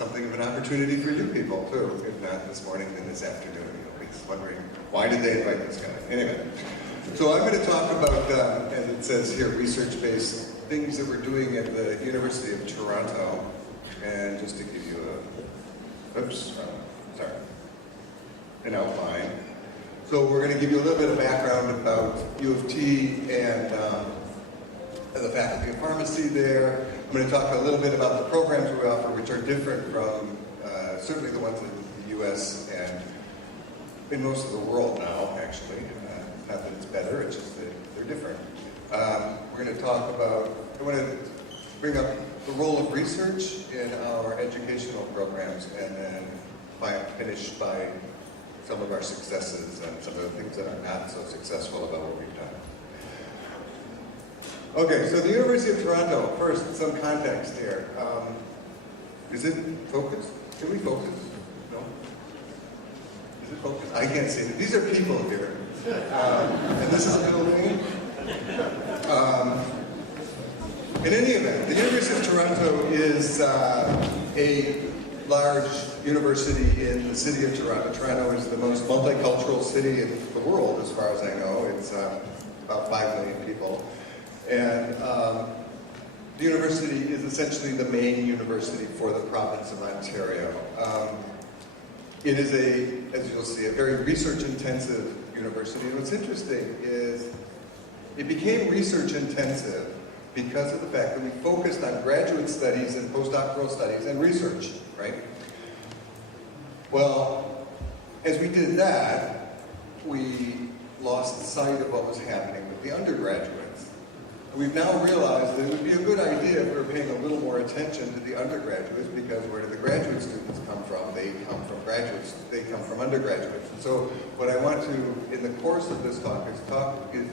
something of an opportunity for you people too. If not this morning, then this afternoon. You'll be wondering, why did they invite this guy? Anyway, so I'm going to talk about, as it says here, research-based things that we're doing at the University of Toronto. And just to give you an outline. So we're going to give you a little bit of background about U of T and the Faculty of Pharmacy there. I'm going to talk a little bit about the programs we offer, which are different from certainly the ones in the U.S. and in most of the world now, actually. Not that it's better, it's just that they're different. We're going to talk about, I want to bring up the role of research in our educational programs and then finish by some of our successes and some of the things that are not so successful about what we've done. Okay, so the University of Toronto, first, some context here. Is it focused? Can we focus? No? Is it focused? I can't see it. These are people here. And this is a building. In any event, the University of Toronto is a large university in the city of Toronto. Toronto is the most multicultural city in the world, as far as I know. It's about 5 million people. And the university is essentially the main university for the province of Ontario. It is as you'll see, a very research-intensive university. And what's interesting is it became research-intensive because of the fact that we focused on graduate studies and postdoctoral studies and research, right? Well, as we did that, we lost sight of what was happening with the undergraduates. We've now realized that it would be a good idea if we were paying a little more attention to the undergraduates, because where do the graduate students come from? They come from graduates, they come from undergraduates. And so what I want to, in the course of this talk, is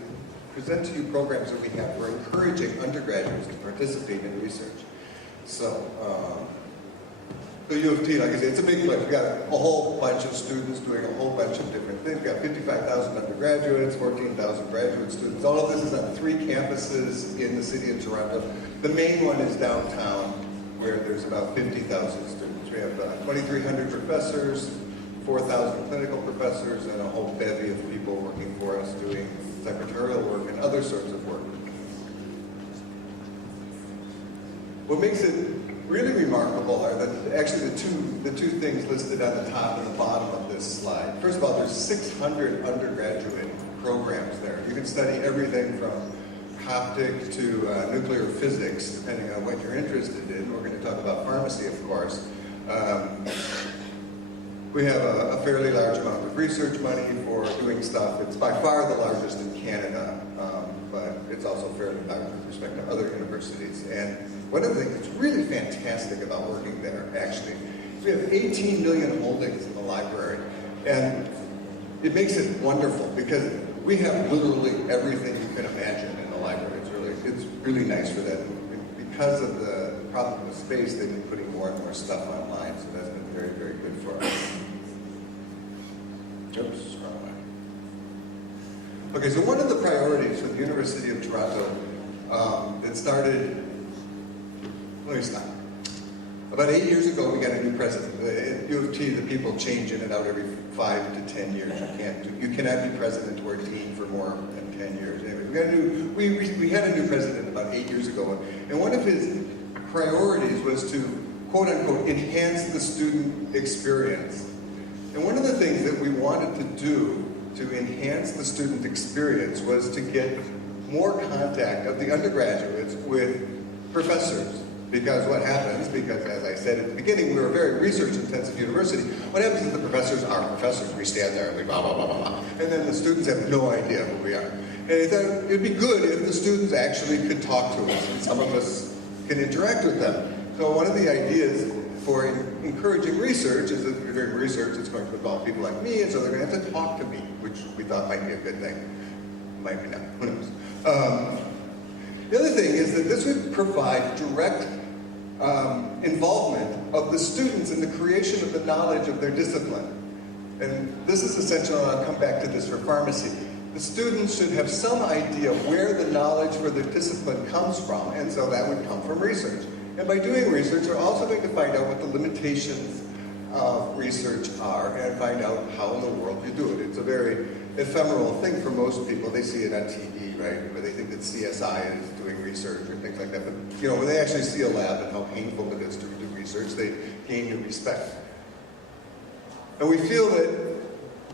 present to you programs that we have. We're encouraging undergraduates to participate in research. So, the U of T, like I said, it's a big place. We've got a whole bunch of students doing a whole bunch of different things. We've got 55,000 undergraduates, 14,000 graduate students. All of this is on 3 campuses in the city of Toronto. The main one is downtown, where there's about 50,000 students. We have 2,300 professors, 4,000 clinical professors, and a whole bevy of people working for us doing secretarial work and other sorts of work. What makes it really remarkable are actually the two things listed on the top and the bottom of this slide. First of all, there's 600 undergraduate programs there. You can study everything from Coptic to nuclear physics, depending on what you're interested in. We're going to talk about pharmacy, of course. We have a fairly large amount of research money for doing stuff. It's by far the largest in Canada, but it's also fairly large with respect to other universities. And one of the things that's really fantastic about working there, actually, is we have 18 million holdings in the library. And it makes it wonderful because we have literally everything you can imagine in the library. It's really nice for that. And because of the problem with space, they've been putting more and more stuff online, so that's been very, very good for us. Oops, wrong way. Okay, so one of the priorities for the University of Toronto that started, let me stop. About 8 years ago, we got a new president. At U of T, the people change in and out every 5 to 10 years. You cannot be president or dean for more than 10 years. Anyway, we had a new president about 8 years ago, and one of his priorities was to, quote unquote, enhance the student experience. And one of the things that we wanted to do to enhance the student experience was to get more contact of the undergraduates with professors. Because what happens, because as I said at the beginning, we're a very research-intensive university, what happens is the professors are professors. We stand there and we blah, blah, blah, blah, blah. And then the students have no idea who we are. And he thought it would be good if the students actually could talk to us and some of us can interact with them. So one of the ideas for encouraging research is that if you're doing research, it's going to involve people like me, and so they're going to have to talk to me, which we thought might be a good thing. Might be not, who knows. The other thing is that this would provide direct involvement of the students in the creation of the knowledge of their discipline. And this is essential, and I'll come back to this for pharmacy. The students should have some idea where the knowledge for their discipline comes from, and so that would come from research. And by doing research, we're also going to find out what the limitations of research are and find out how in the world you do it. It's a very ephemeral thing for most people. They see it on TV, right, where they think that CSI is doing research or things like that. But you know, when they actually see a lab and how painful it is to do research, they gain new respect. And we feel that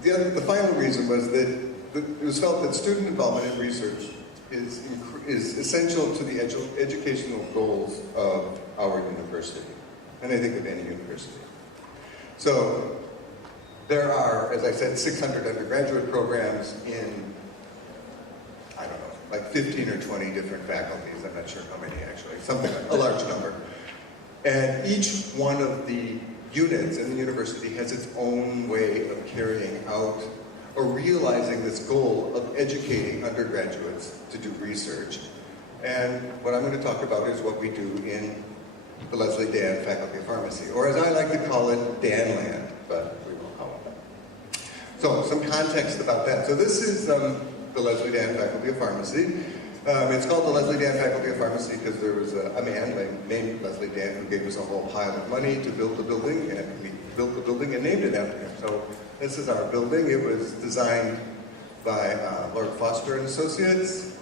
the final reason was that it was felt that student involvement in research is essential to the educational goals of our university, and I think of any university. So there are, as I said, 600 undergraduate programs in, I don't know, like 15 or 20 different faculties. I'm not sure how many actually, something like a large number. And each one of the units in the university has its own way of carrying out or realizing this goal of educating undergraduates to do research. And what I'm going to talk about is what we do in the Leslie Dan Faculty of Pharmacy, or as I like to call it, Danland, but we won't call it that. So some context about that. So this is the Leslie Dan Faculty of Pharmacy. It's called the Leslie Dan Faculty of Pharmacy because there was a man named Leslie Dan who gave us a whole pile of money to build the building, and we built the building and named it after him. So this is our building. It was designed by Lord Foster and Associates.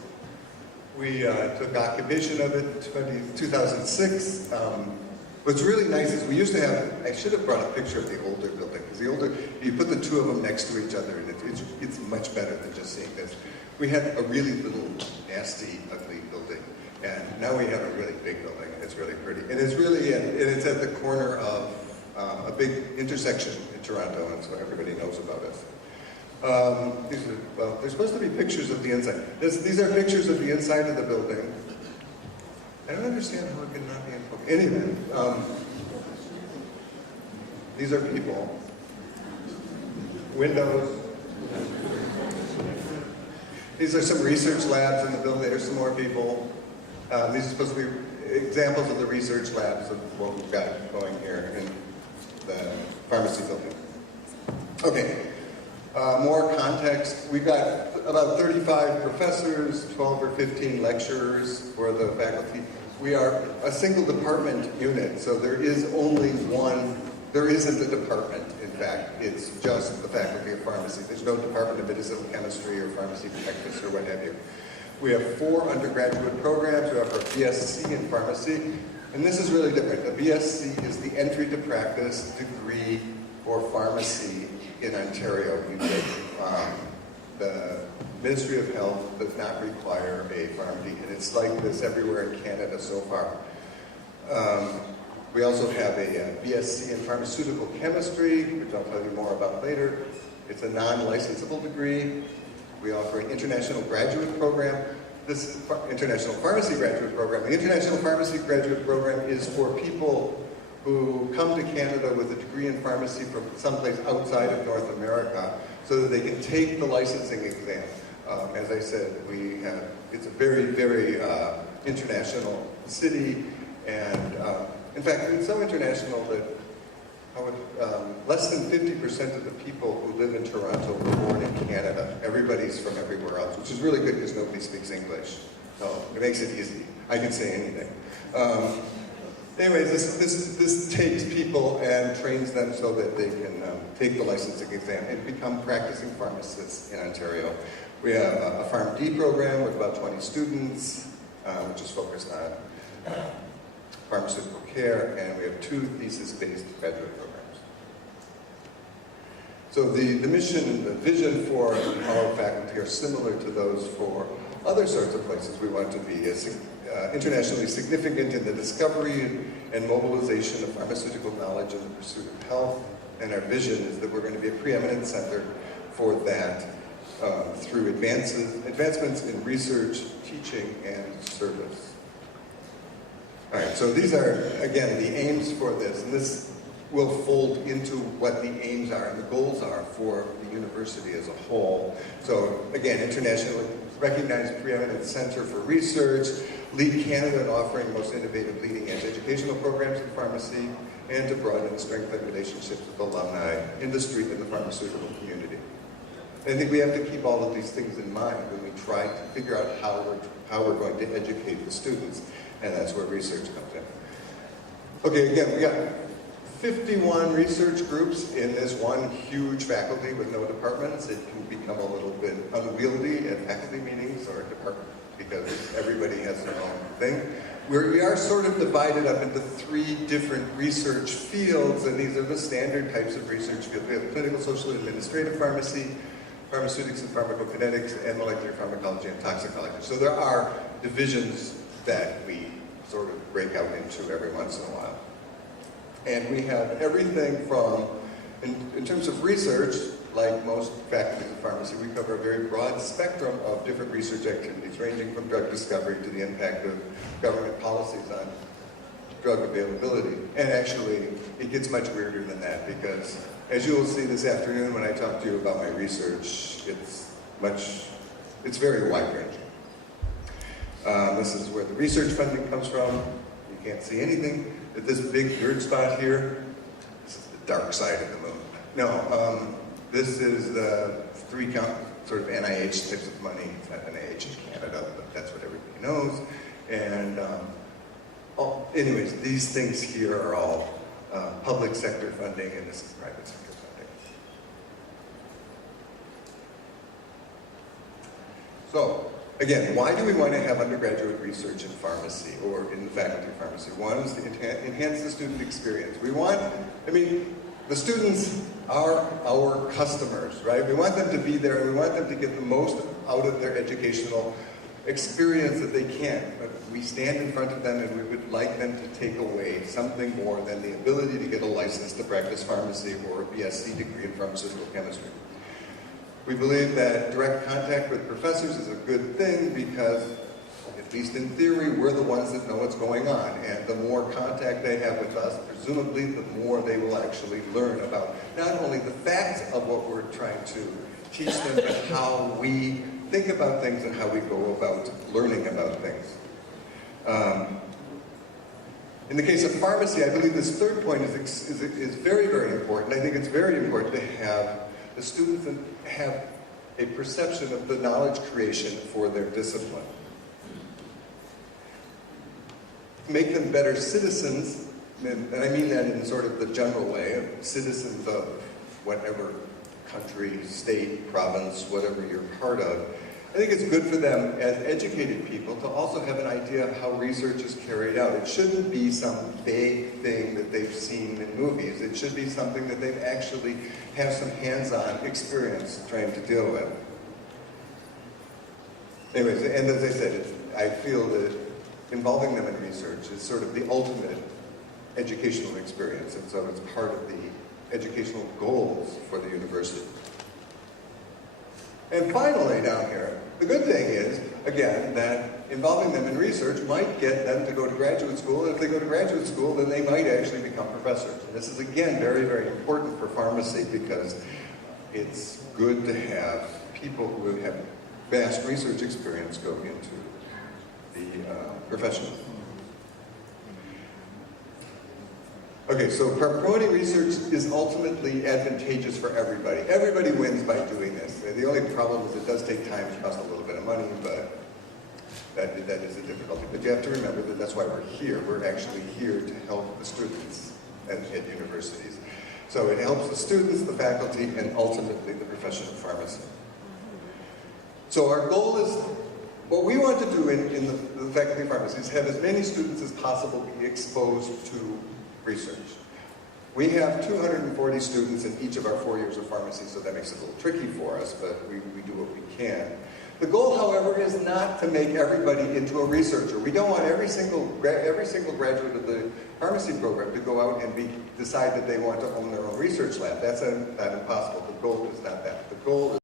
We took occupation of it in 2006. What's really nice is we used to have, I should have brought a picture of the older building, because the older, you put the two of them next to each other, and it's much better than just seeing this. We had a really little, nasty, ugly building, and now we have a really big building, and it's really pretty. And it's really, and it's at the corner of a big intersection in Toronto, and so everybody knows about us. Well, there's supposed to be pictures of the inside. These are pictures of the inside of the building. I don't understand how it can not be in focus. Anyway, these are people. Windows. These are some research labs in the building. There's some more people. These are supposed to be examples of the research labs of what we've got going here in the pharmacy building. Okay. More context, we've got about 35 professors, 12 or 15 lecturers for the faculty. We are a single department unit, so there is only one, there isn't a department, in fact. It's just the Faculty of Pharmacy. There's no Department of Medicinal Chemistry or Pharmacy Practice or what have you. We have 4 undergraduate programs. We have our BSc in Pharmacy, and this is really different. The BSc is the entry to practice degree for pharmacy in Ontario. The Ministry of Health does not require a PharmD, and it's like this everywhere in Canada so far. We also have a BSc in Pharmaceutical Chemistry, which I'll tell you more about later. It's a non-licensable degree. We offer an international graduate program. This is International Pharmacy Graduate Program. The International Pharmacy Graduate Program is for people who come to Canada with a degree in pharmacy from someplace outside of North America so that they can take the licensing exam. As I said, it's a very, very international city, and in fact, it's so international that less than 50% of the people who live in Toronto were born in Canada. Everybody's from everywhere else, which is really good because nobody speaks English. So it makes it easy. I can say anything. Anyways, this takes people and trains them so that they can take the licensing exam and become practicing pharmacists in Ontario. We have a PharmD program with about 20 students, which is focused on pharmaceutical care, and we have 2 thesis-based graduate programs. So the mission and the vision for our faculty are similar to those for other sorts of places we want to be. Internationally significant in the discovery and mobilization of pharmaceutical knowledge in the pursuit of health, and our vision is that we're going to be a preeminent center for that through advancements in research, teaching, and service. All right, so these are, again, the aims for this, and this will fold into what the aims are and the goals are for the university as a whole. So again, internationally recognized preeminent center for research, lead Canada in offering the most innovative leading-edge educational programs in pharmacy, and to broaden and strengthen relationships with alumni, industry, and the pharmaceutical community. And I think we have to keep all of these things in mind when we try to figure out how we're going to educate the students, and that's where research comes in. Okay, again, we got 51 research groups in this one huge faculty with no departments. It can become a little bit unwieldy at faculty meetings or department because everybody has their own thing. We are sort of divided up into 3 different research fields, and these are the standard types of research fields. We have clinical, social, and administrative pharmacy, pharmaceutics and pharmacokinetics, and molecular pharmacology and toxicology. So there are divisions that we sort of break out into every once in a while. And we have everything from, in terms of research, like most faculties of pharmacy, we cover a very broad spectrum of different research activities, ranging from drug discovery to the impact of government policies on drug availability. And actually, it gets much weirder than that because, as you will see this afternoon when I talk to you about my research, it's very wide-ranging. This is where the research funding comes from. You can't see anything. At this big weird spot here, this is the dark side of the moon. No, this is the 3 count sort of NIH types of money. It's not NIH in Canada, but that's what everybody knows. And anyways, these things here are all public sector funding, and this is private sector funding. So, again, why do we want to have undergraduate research in pharmacy or in the faculty of pharmacy? One is to enhance the student experience. The students are our customers, right? We want them to be there, and we want them to get the most out of their educational experience that they can. But we stand in front of them and we would like them to take away something more than the ability to get a license to practice pharmacy or a BSc degree in pharmaceutical chemistry. We believe that direct contact with professors is a good thing because, at least in theory, we're the ones that know what's going on. And the more contact they have with us, presumably the more they will actually learn about not only the facts of what we're trying to teach them, but how we think about things and how we go about learning about things. In the case of pharmacy, I believe this third point is very, very important. I think it's very important to have the students have a perception of the knowledge creation for their discipline. Make them better citizens, and I mean that in sort of the general way, citizens of whatever country, state, province, whatever you're part of. I think it's good for them as educated people to also have an idea of how research is carried out. It shouldn't be some vague thing that they've seen in movies. It should be something that they've actually have some hands-on experience trying to deal with. Anyways, and as I said, I feel that involving them in research is sort of the ultimate educational experience, and so it's part of the educational goals for the university. And finally, down here, the good thing is, again, that involving them in research might get them to go to graduate school, and if they go to graduate school, then they might actually become professors. And this is, again, very, very important for pharmacy because it's good to have people who have vast research experience go into the profession. Okay, so promoting research is ultimately advantageous for everybody. Everybody wins by doing this. The only problem is it does take time, it costs a little bit of money, but that is a difficulty. But you have to remember that that's why we're here. We're actually here to help the students at universities. So it helps the students, the faculty, and ultimately the profession of pharmacy. So our goal is, what we want to do in the faculty of pharmacy is have as many students as possible be exposed to research. We have 240 students in each of our 4 years of pharmacy, so that makes it a little tricky for us, but we do what we can. The goal, however, is not to make everybody into a researcher. We don't want every single graduate of the pharmacy program to go out and decide that they want to own their own research lab. That's not impossible. The goal is not that. The goal is